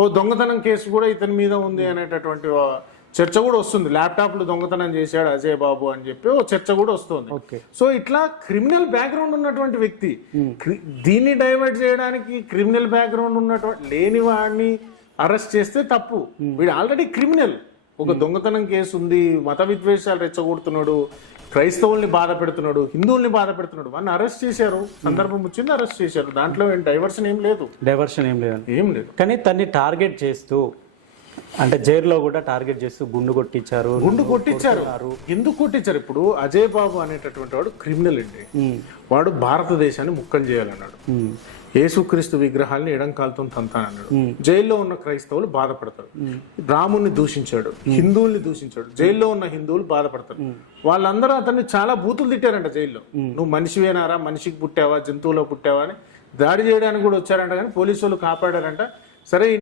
ఓ దొంగతనం కేసు కూడా ఇతని మీద ఉంది అనేటటువంటి చర్చ కూడా వస్తుంది. ల్యాప్టాప్లు దొంగతనం చేశాడు అజయ్ బాబు అని చెప్పి ఓ చర్చ కూడా వస్తుంది. సో ఇట్లా క్రిమినల్ బ్యాక్గ్రౌండ్ ఉన్నటువంటి వ్యక్తి దీన్ని డైవర్ట్ చేయడానికి క్రిమినల్ బ్యాక్గ్రౌండ్ ఉన్నటువంటి లేని వాడిని అరెస్ట్ చేస్తే తప్పు. వీడు ఆల్రెడీ క్రిమినల్. ఒక దొంగతనం కేసు ఉంది, మత విద్వేషాలు రెచ్చగొడుతున్నాడు, క్రైస్తవుల్ని బాధ పెడుతున్నాడు, హిందువుల్ని బాధ పెడుతున్నాడు, వాడిని అరెస్ట్ చేశారు. సందర్భం వచ్చింది అరెస్ట్ చేశారు. దాంట్లో డైవర్షన్ ఏం లేదు. ఏం లేదు. కానీ తన్ని టార్గెట్ చేస్తూ అంటే జైల్లో కూడా టార్గెట్ చేస్తూ గుండు కొట్టించారు. ఎందుకు కొట్టించారు? ఇప్పుడు అజయ్ బాబు అనేటటువంటి వాడు క్రిమినల్ అండి. వాడు భారతదేశాన్ని ముక్కలు చేయాలన్నాడు. యేసుక్రీస్తు విగ్రహాలని ఎడంకాలతో తంతానన్నాడు. జైల్లో ఉన్న క్రైస్తవులు బాధపడతారు. రాముణ్ణి దూషించాడు, హిందువుల్ని దూషించాడు. జైల్లో ఉన్న హిందువులు బాధపడతారు. వాళ్ళందరూ అతన్ని చాలా బూతులు తిట్టారంట జైల్లో. నువ్వు మనిషివేనారా, మనిషికి పుట్టావా, జంతువులో పుట్టావా అని దాడి చేయడానికి కూడా వచ్చారంట. కానీ పోలీసు వాళ్ళు కాపాడారంట. సరే